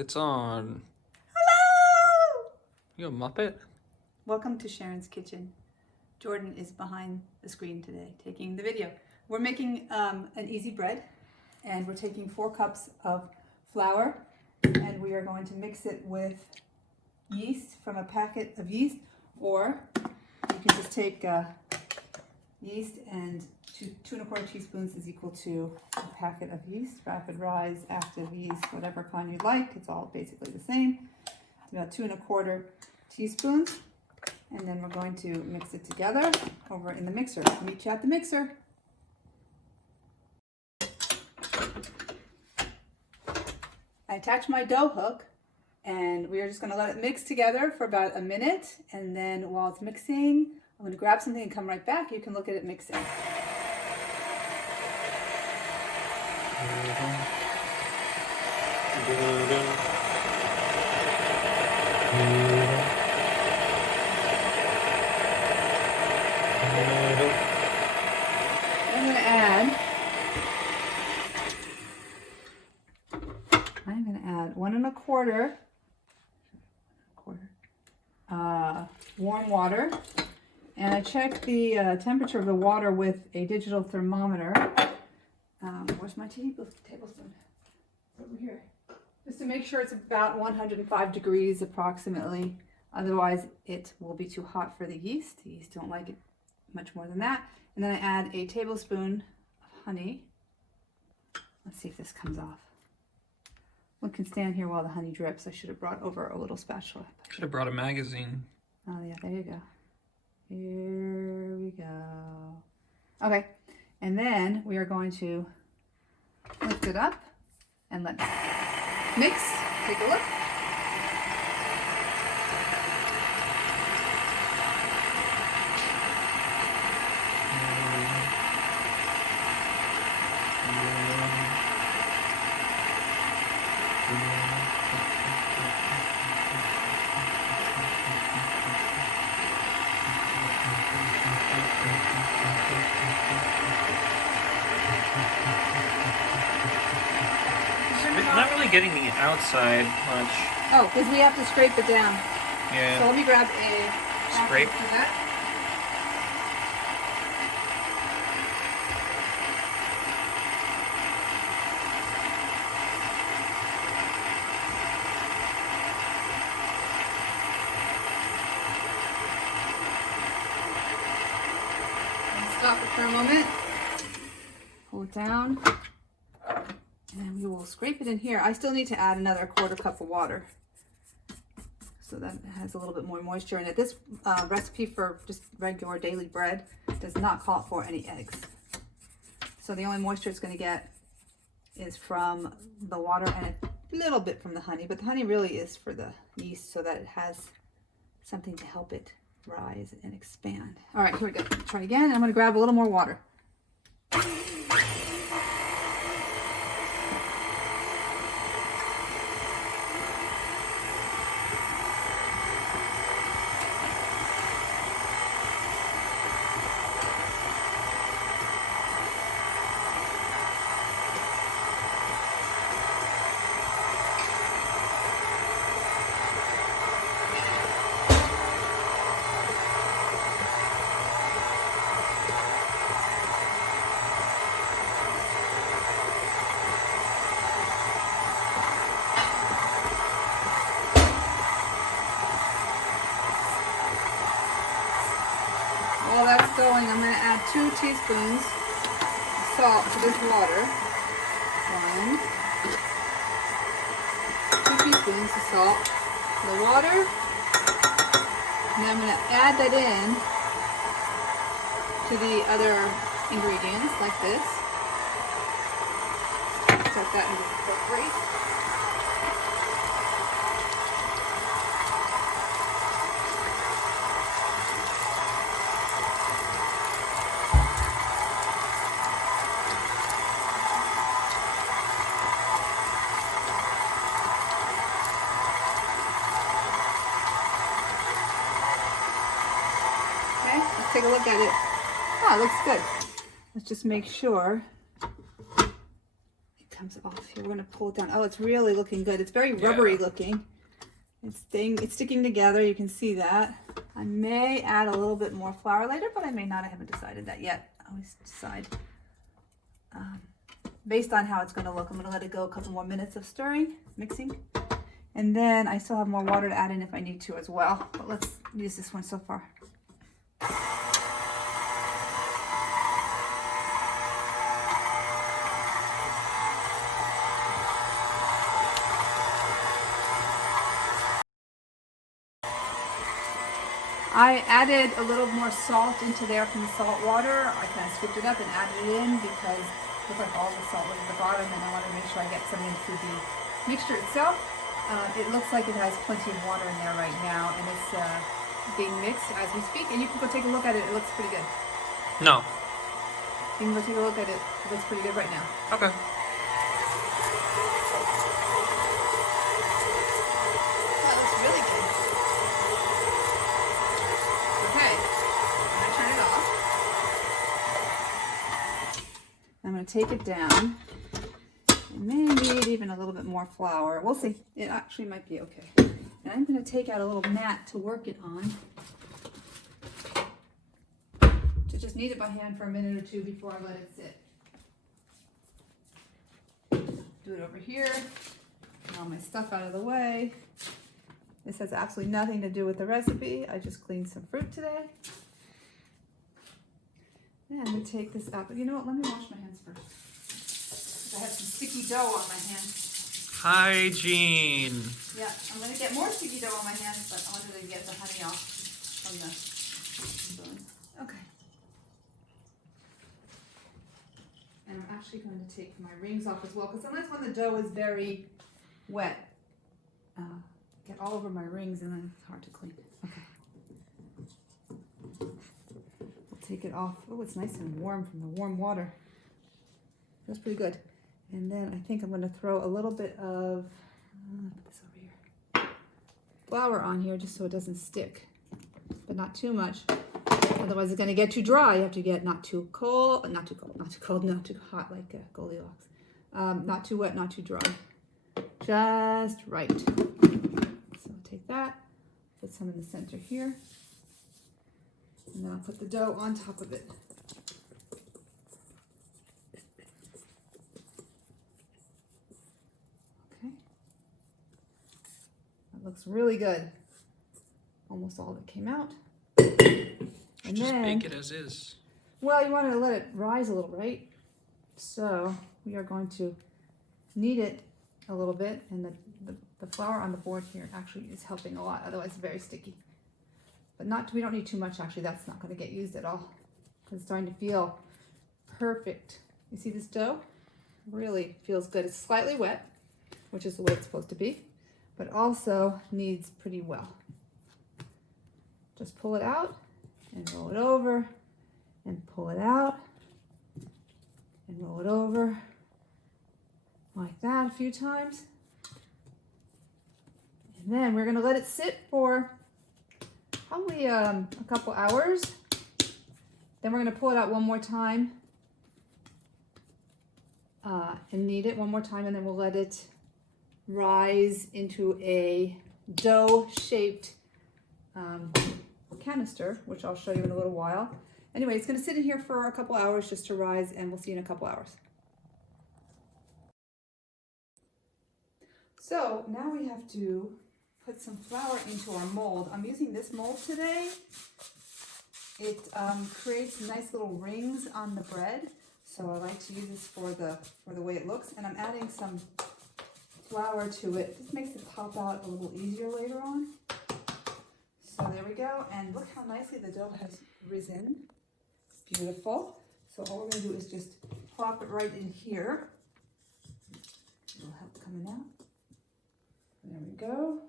It's on. Hello! You a Muppet? Welcome to Sharon's kitchen. Jordan is behind the screen today taking the video. We're making an easy bread, and we're taking 4 cups of flour, and we are going to mix it with yeast from a packet of yeast, or you can just take yeast, and 2¼ teaspoons is equal to a packet of yeast, rapid rise, active yeast, whatever kind you like. It's all basically the same. It's about 2¼ teaspoons. And then we're going to mix it together over in the mixer. Meet you at the mixer. I attached my dough hook, and we are just going to let it mix together for about a minute. And then while it's mixing, I'm going to grab something and come right back. You can look at it mixing. I'm going to add 1¼ warm water, and I checked the temperature of the water with a digital thermometer. Where's my tablespoon? It's over here. Just to make sure it's about 105 degrees approximately. Otherwise, it will be too hot for the yeast. The yeast don't like it much more than that. And then I add a tablespoon of honey. Let's see if this comes off. One can stand here while the honey drips. I should have brought over a little spatula. Should have brought a magazine. Oh yeah, there you go. Here we go. Okay, and then we are going to lift it up and let's mix. Take a look. I'm not really getting the outside much. Oh, because we have to scrape it down. Yeah. So let me grab a Scrape. for that. Stop it for a moment. Pull it down. And then we will scrape it in here. I still need to add another ¼ cup of water, so that it has a little bit more moisture in it. This recipe for just regular daily bread does not call for any eggs. So the only moisture it's going to get is from the water and a little bit from the honey. But the honey really is for the yeast, so that it has something to help it rise and expand. All right, here we go. Try again. I'm going to grab a little more water. While that's going, I'm going to add 2 teaspoons of salt to this water. 2 teaspoons of salt to the water. And then I'm going to add that in to the other ingredients like this. Set that into incorporate. Take a look at it. Oh, it looks good. Let's just make sure it comes off here. We're gonna pull it down. Oh, it's really looking good. It's very rubbery looking. It's sticking together. You can see that. I may add a little bit more flour later, but I may not. I haven't decided that yet. I always decide based on how it's gonna look. I'm gonna let it go a couple more minutes of stirring, mixing. And then I still have more water to add in if I need to as well. But let's use this one so far. I added a little more salt into there from the salt water. I kind of scooped it up and added it in because it looked like all the salt was at the bottom, and I wanted to make sure I get some into the mixture itself. It looks like it has plenty of water in there right now, and it's being mixed as we speak. And you can go take a look at it. It looks pretty good. No. You can go take a look at it. It looks pretty good right now. Okay. That looks really good. Okay, I'm gonna turn it off. I'm gonna take it down. It may need even a little bit more flour. We'll see. It actually might be okay. And I'm gonna take out a little mat to work it on. To just knead it by hand for a minute or two before I let it sit. Do it over here. Get all my stuff out of the way. This has absolutely nothing to do with the recipe. I just cleaned some fruit today. And I'm gonna take this out. But you know what? Let me wash my hands first. I have some sticky dough on my hands. Hygiene. Yeah, I'm going to get more sticky dough on my hands, but I wanted to get the honey off from the spoon. Okay. And I'm actually going to take my rings off as well, because sometimes when the dough is very wet, get all over my rings and then it's hard to clean. Okay. I'll take it off. Oh, it's nice and warm from the warm water. Feels pretty good. And then I think I'm going to throw a little bit of put this over here, flour on here just so it doesn't stick, but not too much. Otherwise, it's going to get too dry. You have to get not too cold, not too hot like Goldilocks. Not too wet, not too dry. Just right. So I'll take that, put some in the center here, and then I'll put the dough on top of it. Looks really good. Almost all of it came out. And just bake it as is. Well, you want to let it rise a little, right? So we are going to knead it a little bit, and the flour on the board here actually is helping a lot. Otherwise, it's very sticky. But we don't need too much. Actually, that's not going to get used at all because it's starting to feel perfect. You see this dough? Really feels good. It's slightly wet, which is the way it's supposed to be, but also kneads pretty well. Just pull it out and roll it over and pull it out and roll it over like that a few times. And then we're gonna let it sit for probably a couple hours. Then we're gonna pull it out one more time and knead it one more time, and then we'll let it rise into a dough-shaped canister, which I'll show you in a little while. Anyway, it's going to sit in here for a couple hours just to rise, and we'll see you in a couple hours. So now we have to put some flour into our mold. I'm using this mold today. It creates nice little rings on the bread, so I like to use this for the way it looks. And I'm adding some flour to it. This makes it pop out a little easier later on. So there we go, and look how nicely the dough has risen. Beautiful. So all we're going to do is just plop it right in here. It'll help coming out. There we go.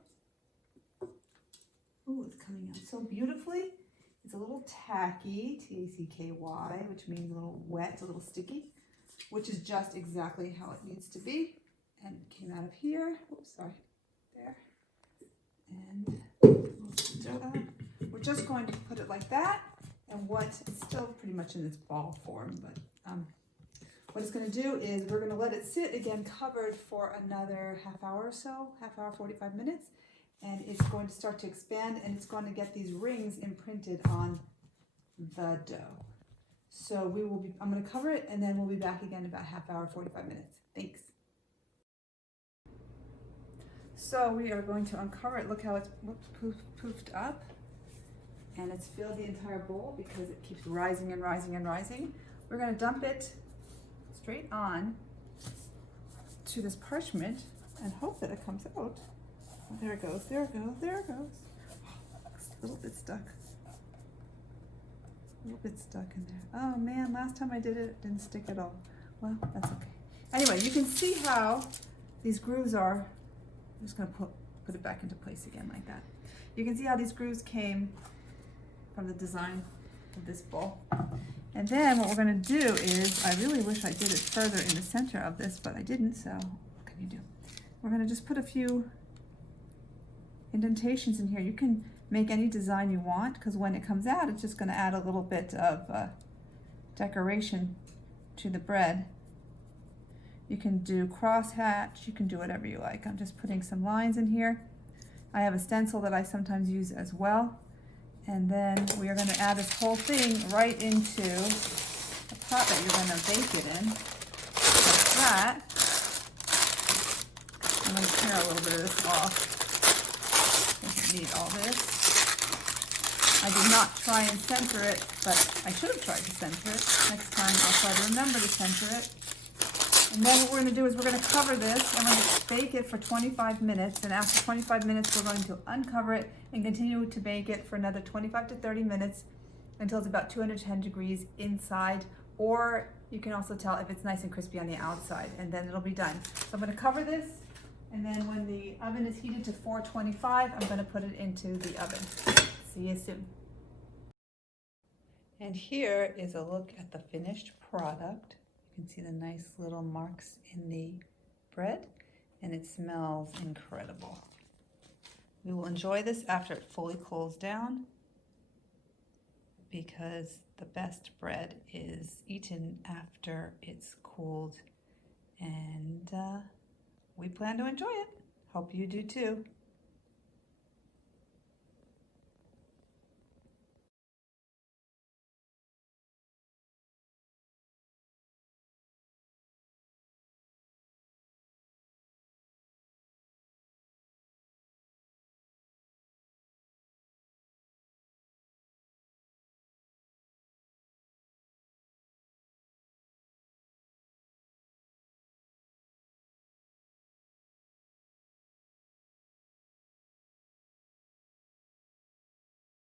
Oh, it's coming out so beautifully. It's a little tacky, T-A-C-K-Y, which means a little wet, a little sticky, which is just exactly how it needs to be. And it came out of here. Oops, sorry. There. And we're just going to put it like that. And it's still pretty much in its ball form, but What it's going to do is we're going to let it sit again covered for another half hour or so, half hour, 45 minutes. And it's going to start to expand and it's going to get these rings imprinted on the dough. So I'm going to cover it and then we'll be back again in about half hour, 45 minutes. Thanks. So we are going to uncover it. Look how it's poofed up. And it's filled the entire bowl because it keeps rising and rising and rising. We're going to dump it straight on to this parchment and hope that it comes out. Oh, there it goes, there it goes, there it goes. Oh, it's a little bit stuck. A little bit stuck in there. Oh man, last time I did it, it didn't stick at all. Well, that's okay. Anyway, you can see how these grooves are. I'm just going to put it back into place again like that. You can see how these grooves came from the design of this bowl. And then what we're going to do is, I really wish I did it further in the center of this, but I didn't, so what can you do? We're going to just put a few indentations in here. You can make any design you want because when it comes out, it's just going to add a little bit of decoration to the bread. You can do crosshatch, you can do whatever you like. I'm just putting some lines in here. I have a stencil that I sometimes use as well. And then we are going to add this whole thing right into the pot that you're going to bake it in. Like that. I'm going to tear a little bit of this off. Doesn't need all this. I did not try and center it, but I should have tried to center it. Next time I'll try to remember to center it. And then what we're going to do is we're going to cover this and we're going to bake it for 25 minutes. And after 25 minutes, we're going to uncover it and continue to bake it for another 25 to 30 minutes until it's about 210 degrees inside. Or you can also tell if it's nice and crispy on the outside, and then it'll be done. So I'm going to cover this, and then when the oven is heated to 425, I'm going to put it into the oven. See you soon. And here is a look at the finished product. You can see the nice little marks in the bread, and it smells incredible. We will enjoy this after it fully cools down because the best bread is eaten after it's cooled, and we plan to enjoy it. Hope you do too.